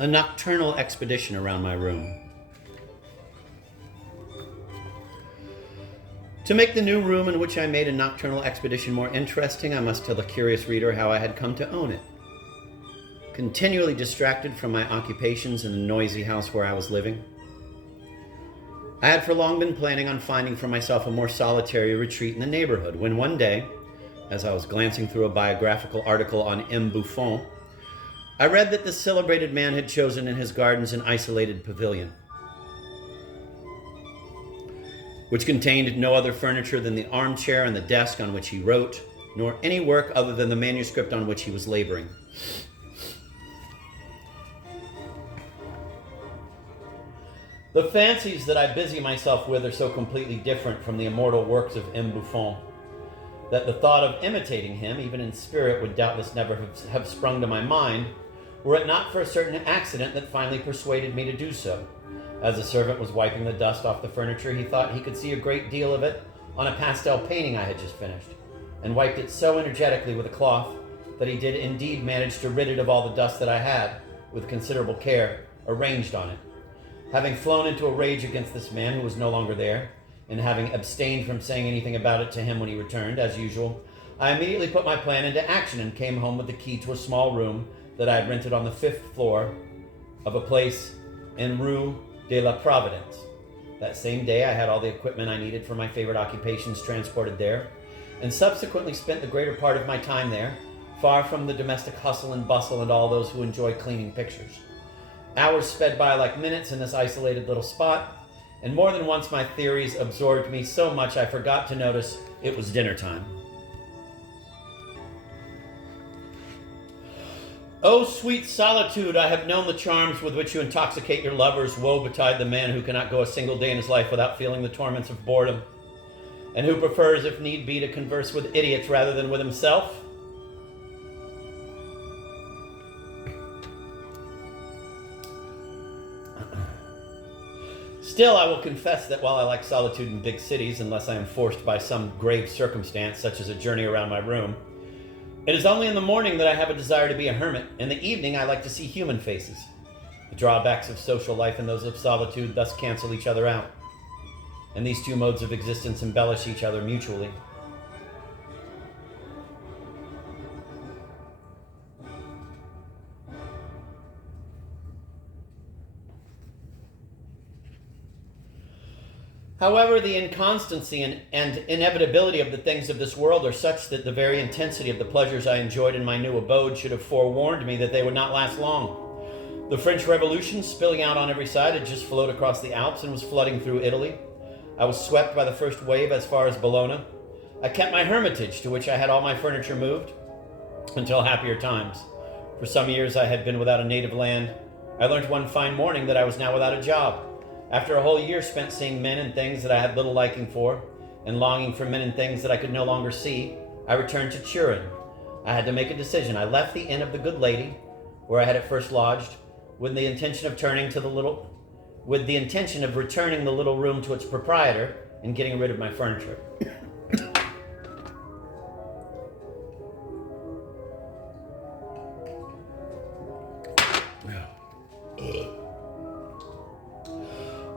a nocturnal expedition around my room. To make the new room in which I made a nocturnal expedition more interesting, I must tell the curious reader how I had come to own it. Continually distracted from my occupations in the noisy house where I was living, I had for long been planning on finding for myself a more solitary retreat in the neighborhood, when one day, as I was glancing through a biographical article on M. Buffon, I read that this celebrated man had chosen in his gardens an isolated pavilion, which contained no other furniture than the armchair and the desk on which he wrote, nor any work other than the manuscript on which he was laboring. The fancies that I busy myself with are so completely different from the immortal works of M. Buffon, that the thought of imitating him, even in spirit, would doubtless never have sprung to my mind, were it not for a certain accident that finally persuaded me to do so. As the servant was wiping the dust off the furniture, he thought he could see a great deal of it on a pastel painting I had just finished, and wiped it so energetically with a cloth that he did indeed manage to rid it of all the dust that I had, with considerable care, arranged on it. Having flown into a rage against this man who was no longer there, and having abstained from saying anything about it to him when he returned, as usual, I immediately put my plan into action and came home with the key to a small room that I had rented on the 5th floor of a place in Rue de la Providence. That same day I had all the equipment I needed for my favorite occupations transported there, and subsequently spent the greater part of my time there, far from the domestic hustle and bustle and all those who enjoy cleaning pictures. Hours sped by like minutes in this isolated little spot, and more than once my theories absorbed me so much I forgot to notice it was dinner time. Oh, sweet solitude, I have known the charms with which you intoxicate your lovers. Woe betide the man who cannot go a single day in his life without feeling the torments of boredom, and who prefers, if need be, to converse with idiots rather than with himself. Still, I will confess that while I like solitude in big cities, unless I am forced by some grave circumstance, such as a journey around my room, it is only in the morning that I have a desire to be a hermit. In the evening, I like to see human faces. The drawbacks of social life and those of solitude thus cancel each other out, and these two modes of existence embellish each other mutually. However, the inconstancy and inevitability of the things of this world are such that the very intensity of the pleasures I enjoyed in my new abode should have forewarned me that they would not last long. The French Revolution, spilling out on every side, had just flowed across the Alps and was flooding through Italy. I was swept by the first wave as far as Bologna. I kept my hermitage, to which I had all my furniture moved, until happier times. For some years I had been without a native land. I learned one fine morning that I was now without a job. After a whole year spent seeing men and things that I had little liking for, and longing for men and things that I could no longer see, I returned to Turin. I had to make a decision. I left the Inn of the Good Lady, where I had at first lodged, with the intention of returning the little room to its proprietor and getting rid of my furniture.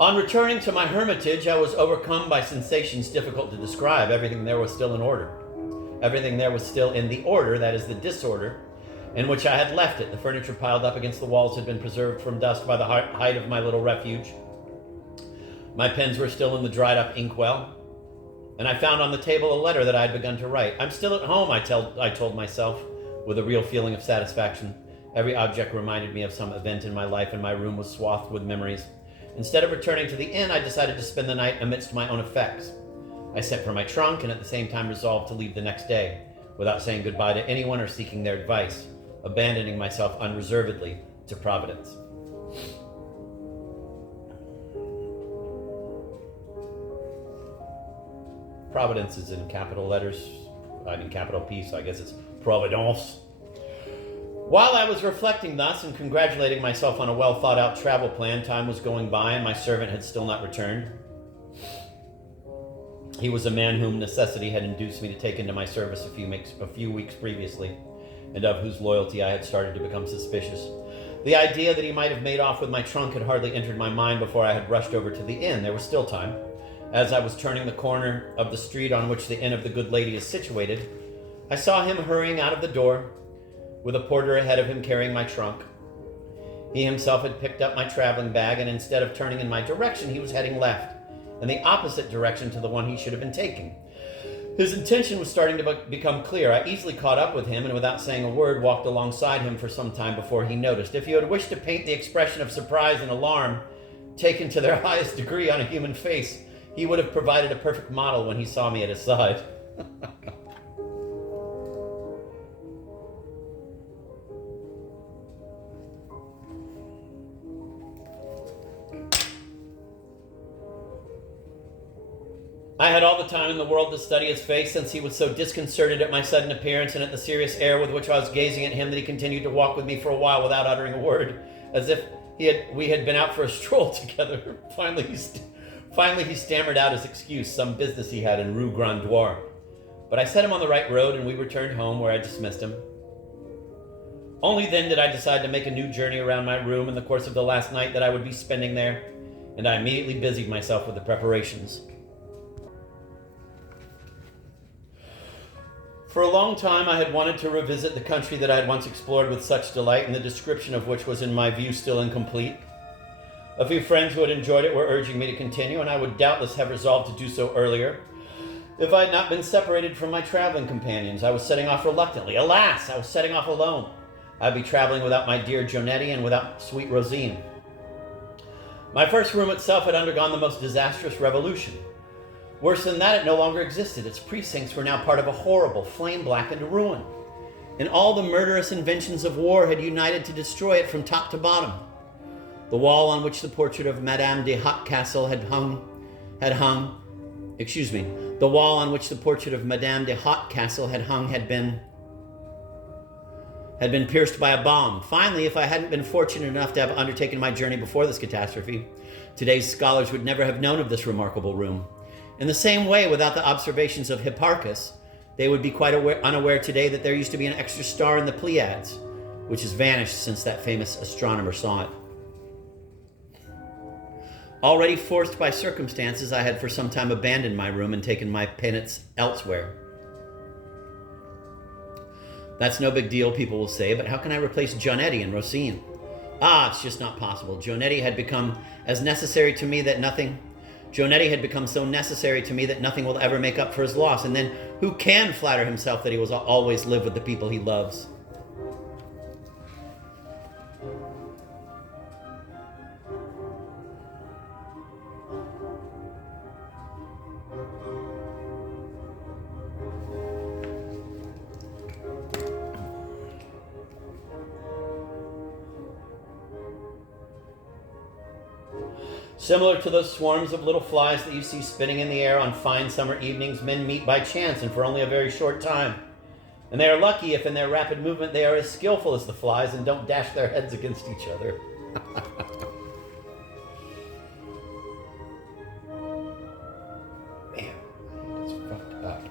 On returning to my hermitage, I was overcome by sensations difficult to describe. Everything there was still in order. Everything there was still in the order, that is the disorder, in which I had left it. The furniture piled up against the walls had been preserved from dust by the height of my little refuge. My pens were still in the dried up inkwell, and I found on the table a letter that I had begun to write. I'm still at home, I told myself, with a real feeling of satisfaction. Every object reminded me of some event in my life, and my room was swathed with memories. Instead of returning to the inn, I decided to spend the night amidst my own effects. I sent for my trunk and at the same time resolved to leave the next day, without saying goodbye to anyone or seeking their advice, abandoning myself unreservedly to Providence. Providence is in capital letters. Capital P, so I guess it's Providence. While I was reflecting thus and congratulating myself on a well-thought-out travel plan, time was going by and my servant had still not returned. He was a man whom necessity had induced me to take into my service a few weeks previously, and of whose loyalty I had started to become suspicious. The idea that he might have made off with my trunk had hardly entered my mind before I had rushed over to the inn. There was still time. As I was turning the corner of the street on which the Inn of the Good Lady is situated, I saw him hurrying out of the door, with a porter ahead of him carrying my trunk. He himself had picked up my traveling bag, and instead of turning in my direction, he was heading left, in the opposite direction to the one he should have been taking. His intention was starting to become clear. I easily caught up with him, and without saying a word, walked alongside him for some time before he noticed. If you had wished to paint the expression of surprise and alarm taken to their highest degree on a human face, he would have provided a perfect model when he saw me at his side. I had all the time in the world to study his face, since he was so disconcerted at my sudden appearance and at the serious air with which I was gazing at him that he continued to walk with me for a while without uttering a word, as if we had been out for a stroll together. Finally, he stammered out his excuse, some business he had in Rue Grandoire. But I set him on the right road, and we returned home, where I dismissed him. Only then did I decide to make a new journey around my room in the course of the last night that I would be spending there, and I immediately busied myself with the preparations. For a long time I had wanted to revisit the country that I had once explored with such delight, and the description of which was in my view still incomplete. A few friends who had enjoyed it were urging me to continue, and I would doubtless have resolved to do so earlier, if I had not been separated from my traveling companions. I was setting off reluctantly. Alas, I was setting off alone. I'd be traveling without my dear Jonetti and without sweet Rosine. My first room itself had undergone the most disastrous revolution. Worse than that, it no longer existed. Its precincts were now part of a horrible, flame-blackened ruin, and all the murderous inventions of war had united to destroy it from top to bottom. The wall on which the portrait of Madame de Hotcastle the wall on which the portrait of Madame de Hotcastle had hung had been pierced by a bomb. Finally, if I hadn't been fortunate enough to have undertaken my journey before this catastrophe, today's scholars would never have known of this remarkable room. In the same way, without the observations of Hipparchus, they would be quite unaware today that there used to be an extra star in the Pleiades, which has vanished since that famous astronomer saw it. Already forced by circumstances, I had for some time abandoned my room and taken my penance elsewhere. That's no big deal, people will say, but how can I replace Jonetti and Rosine? It's just not possible. Jonetti had become so necessary to me that nothing will ever make up for his loss. And then who can flatter himself that he will always live with the people he loves? Similar to those swarms of little flies that you see spinning in the air on fine summer evenings, men meet by chance and for only a very short time. And they are lucky if in their rapid movement they are as skillful as the flies and don't dash their heads against each other. Man, that's fucked up.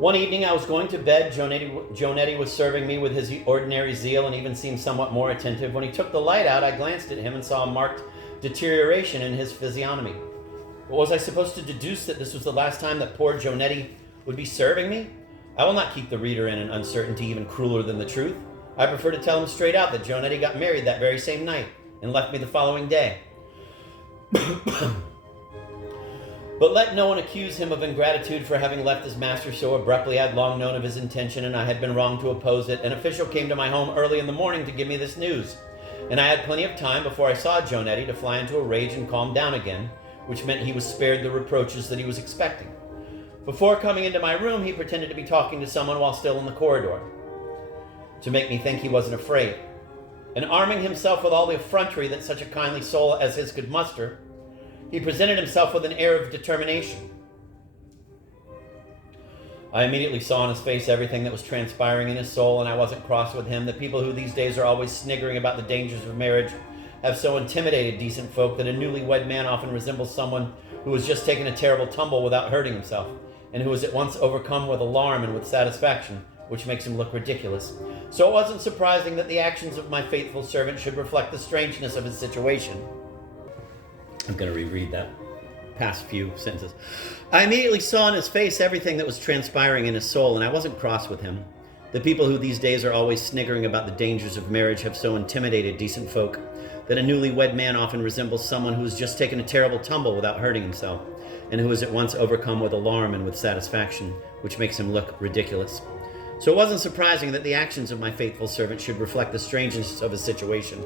One evening I was going to bed. Jonetti was serving me with his ordinary zeal and even seemed somewhat more attentive. When he took the light out, I glanced at him and saw a marked deterioration in his physiognomy. But was I supposed to deduce that this was the last time that poor Jonetti would be serving me? I will not keep the reader in an uncertainty even crueler than the truth. I prefer to tell him straight out that Jonetti got married that very same night and left me the following day. But let no one accuse him of ingratitude for having left his master so abruptly. I had long known of his intention, and I had been wrong to oppose it. An official came to my home early in the morning to give me this news, and I had plenty of time before I saw Jonetti to fly into a rage and calm down again, which meant he was spared the reproaches that he was expecting. Before coming into my room, he pretended to be talking to someone while still in the corridor, to make me think he wasn't afraid. And arming himself with all the effrontery that such a kindly soul as his could muster, he presented himself with an air of determination. I immediately saw in his face everything that was transpiring in his soul, and I wasn't cross with him. The people who these days are always sniggering about the dangers of marriage have so intimidated decent folk that a newlywed man often resembles someone who has just taken a terrible tumble without hurting himself, and who is at once overcome with alarm and with satisfaction which makes him look ridiculous. So it wasn't surprising that the actions of my faithful servant should reflect the strangeness of his situation. I'm going to reread that past few sentences. I immediately saw in his face everything that was transpiring in his soul, and I wasn't cross with him. The people who these days are always sniggering about the dangers of marriage have so intimidated decent folk that a newlywed man often resembles someone who has just taken a terrible tumble without hurting himself, and who is at once overcome with alarm and with satisfaction, which makes him look ridiculous. So it wasn't surprising that the actions of my faithful servant should reflect the strangeness of his situation.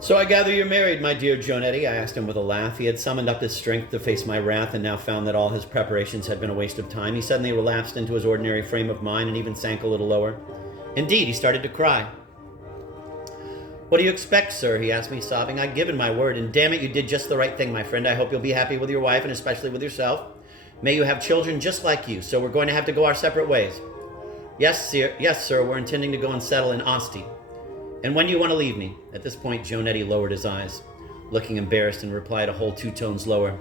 So I gather you're married, my dear Jonetti, I asked him with a laugh. He had summoned up his strength to face my wrath and now found that all his preparations had been a waste of time. He suddenly relapsed into his ordinary frame of mind and even sank a little lower. Indeed, he started to cry. What do you expect, sir? He asked me, sobbing. I've given my word, and damn it, you did just the right thing, my friend. I hope you'll be happy with your wife and especially with yourself. May you have children just like you, so we're going to have to go our separate ways. Yes, sir, we're intending to go and settle in Asti. And when do you want to leave me? At this point, Jonetti lowered his eyes, looking embarrassed, and replied a whole 2 tones lower.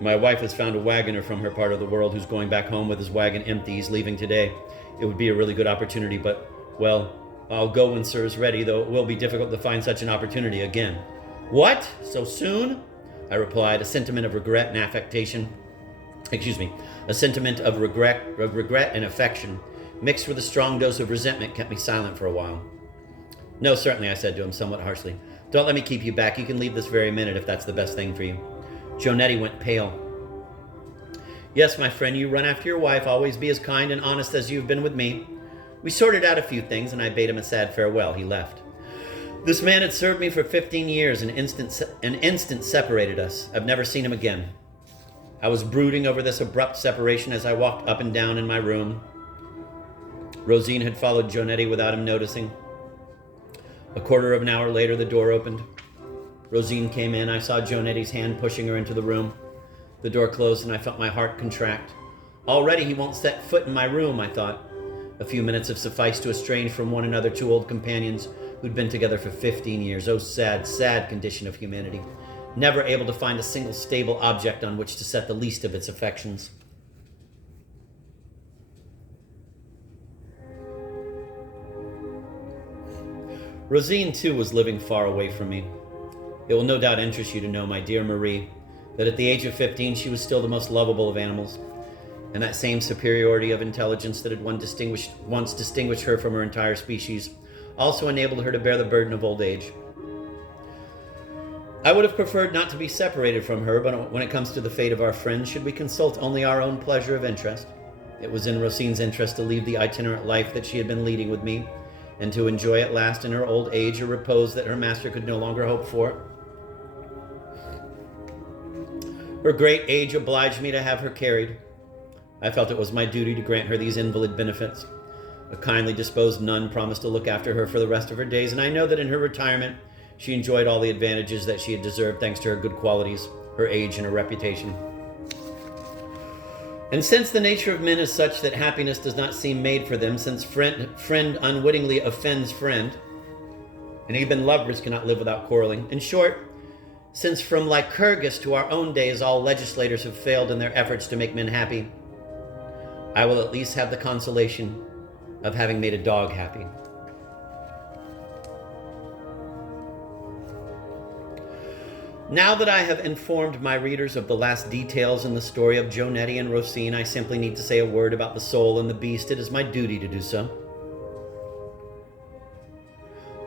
My wife has found a wagoner from her part of the world who's going back home with his wagon empty. He's leaving today. It would be a really good opportunity, but, well, I'll go when sir is ready, though it will be difficult to find such an opportunity again. What? So soon? I replied, a sentiment of regret and affection. A sentiment of regret and affection, mixed with a strong dose of resentment, kept me silent for a while. No, certainly, I said to him somewhat harshly. Don't let me keep you back. You can leave this very minute if that's the best thing for you. Jonetti went pale. Yes, my friend, you run after your wife. Always be as kind and honest as you've been with me. We sorted out a few things, and I bade him a sad farewell. He left. This man had served me for 15 years. An instant separated us. I've never seen him again. I was brooding over this abrupt separation as I walked up and down in my room. Rosine had followed Jonetti without him noticing. A quarter of an hour later, the door opened. Rosine came in. I saw Jonetti's hand pushing her into the room. The door closed, and I felt my heart contract. Already he won't set foot in my room, I thought. A few minutes have sufficed to estrange from one another 2 old companions who'd been together for 15 years. Oh, sad, sad condition of humanity. Never able to find a single stable object on which to set the least of its affections. Rosine, too, was living far away from me. It will no doubt interest you to know, my dear Marie, that at the age of 15 she was still the most lovable of animals, and that same superiority of intelligence that had once distinguished her from her entire species also enabled her to bear the burden of old age. I would have preferred not to be separated from her, but when it comes to the fate of our friends, should we consult only our own pleasure of interest? It was in Rosine's interest to leave the itinerant life that she had been leading with me, and to enjoy at last in her old age a repose that her master could no longer hope for. Her great age obliged me to have her carried. I felt it was my duty to grant her these invalid benefits. A kindly disposed nun promised to look after her for the rest of her days, and I know that in her retirement she enjoyed all the advantages that she had deserved thanks to her good qualities, her age, and her reputation. And since the nature of men is such that happiness does not seem made for them, since friend unwittingly offends friend, and even lovers cannot live without quarreling. In short, since from Lycurgus to our own days all legislators have failed in their efforts to make men happy, I will at least have the consolation of having made a dog happy. Now that I have informed my readers of the last details in the story of Jonetti and Rosine, I simply need to say a word about the soul and the beast. It is my duty to do so.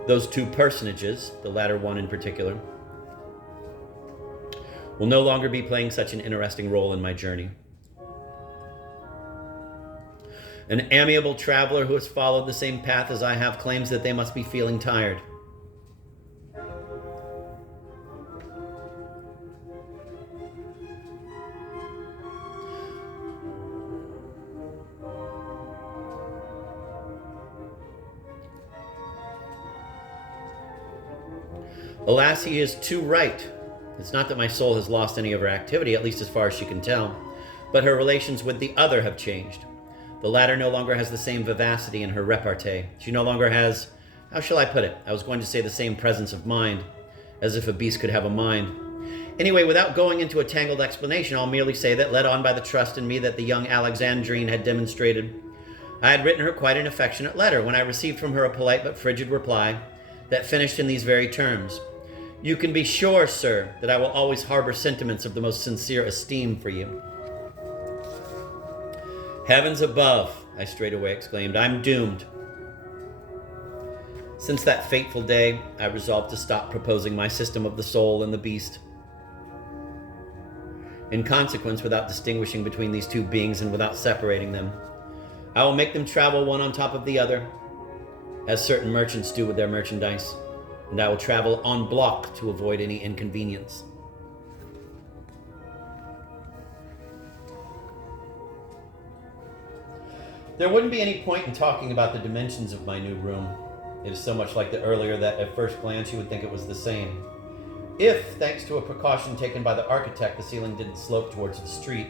Those 2 personages, the latter one in particular, will no longer be playing such an interesting role in my journey. An amiable traveler who has followed the same path as I have claims that they must be feeling tired. Alas, he is too right. It's not that my soul has lost any of her activity, at least as far as she can tell, but her relations with the other have changed. The latter no longer has the same vivacity in her repartee. She no longer has, how shall I put it? I was going to say the same presence of mind, as if a beast could have a mind. Anyway, without going into a tangled explanation, I'll merely say that, led on by the trust in me that the young Alexandrine had demonstrated, I had written her quite an affectionate letter when I received from her a polite but frigid reply that finished in these very terms. You can be sure, sir, that I will always harbor sentiments of the most sincere esteem for you. Heavens above, I straightway exclaimed, I'm doomed. Since that fateful day, I resolved to stop proposing my system of the soul and the beast. In consequence, without distinguishing between these two beings and without separating them, I will make them travel one on top of the other, as certain merchants do with their merchandise, and I will travel en bloc to avoid any inconvenience. There wouldn't be any point in talking about the dimensions of my new room. It is so much like the earlier that at first glance you would think it was the same. If, thanks to a precaution taken by the architect, the ceiling didn't slope towards the street,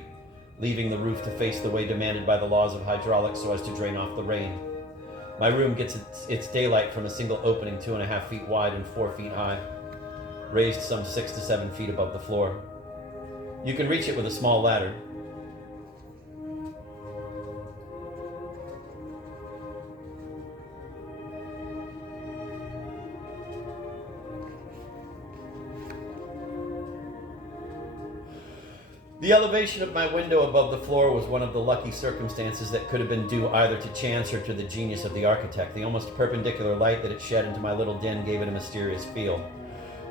leaving the roof to face the way demanded by the laws of hydraulics so as to drain off the rain. My room gets its daylight from a single opening 2.5 feet wide and 4 feet high, raised some 6 to 7 feet above the floor. You can reach it with a small ladder. The elevation of my window above the floor was one of the lucky circumstances that could have been due either to chance or to the genius of the architect. The almost perpendicular light that it shed into my little den gave it a mysterious feel.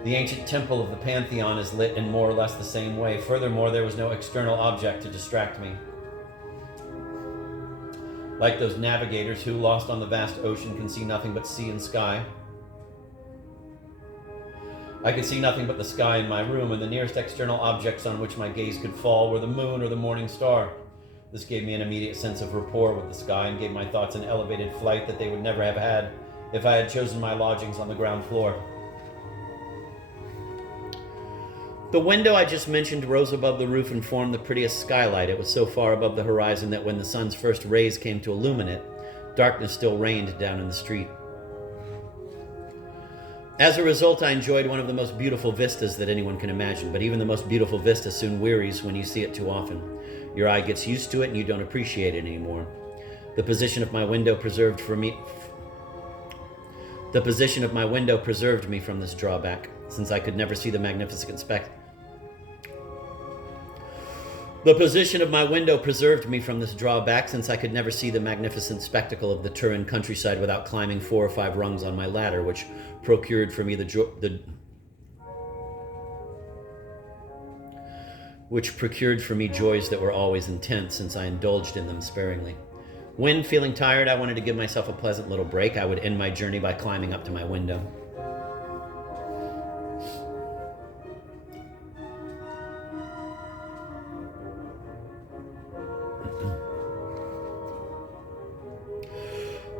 The ancient temple of the Pantheon is lit in more or less the same way. Furthermore, there was no external object to distract me. Like those navigators who, lost on the vast ocean, can see nothing but sea and sky, I could see nothing but the sky in my room, and the nearest external objects on which my gaze could fall were the moon or the morning star. This gave me an immediate sense of rapport with the sky and gave my thoughts an elevated flight that they would never have had if I had chosen my lodgings on the ground floor. The window I just mentioned rose above the roof and formed the prettiest skylight. It was so far above the horizon that when the sun's first rays came to illumine it, darkness still reigned down in the street. As a result, I enjoyed one of the most beautiful vistas that anyone can imagine, but even the most beautiful vista soon wearies when you see it too often. Your eye gets used to it and you don't appreciate it anymore. The position of my window preserved me from this drawback, since I could never see the magnificent The position of my window preserved me from this drawback, since I could never see the magnificent spectacle of the Turin countryside without climbing 4 or 5 rungs on my ladder, which procured for me joys that were always intense, since I indulged in them sparingly. When, feeling tired, I wanted to give myself a pleasant little break, I would end my journey by climbing up to my window.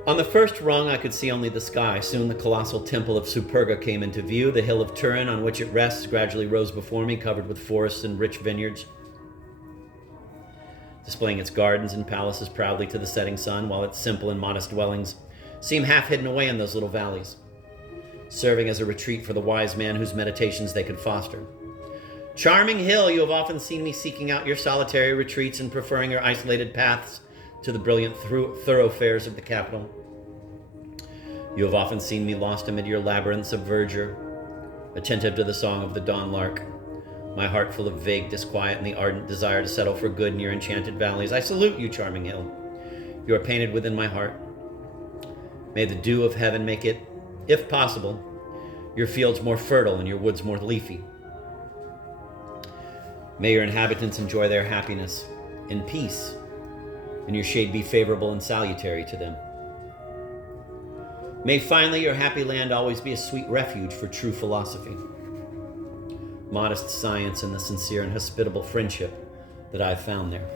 On the first rung, I could see only the sky. Soon the colossal temple of Superga came into view. The hill of Turin on which it rests gradually rose before me, covered with forests and rich vineyards, displaying its gardens and palaces proudly to the setting sun, while its simple and modest dwellings seem half hidden away in those little valleys, serving as a retreat for the wise man whose meditations they could foster. Charming hill, you have often seen me seeking out your solitary retreats and preferring your isolated paths to the brilliant thoroughfares of the capital. You have often seen me lost amid your labyrinths of verdure, attentive to the song of the dawn lark, my heart full of vague disquiet and the ardent desire to settle for good in your enchanted valleys. I salute you, charming hill. You are painted within my heart. May the dew of heaven make it, if possible, your fields more fertile and your woods more leafy. May your inhabitants enjoy their happiness in peace, and your shade be favorable and salutary to them. May finally your happy land always be a sweet refuge for true philosophy, modest science, and the sincere and hospitable friendship that I have found there.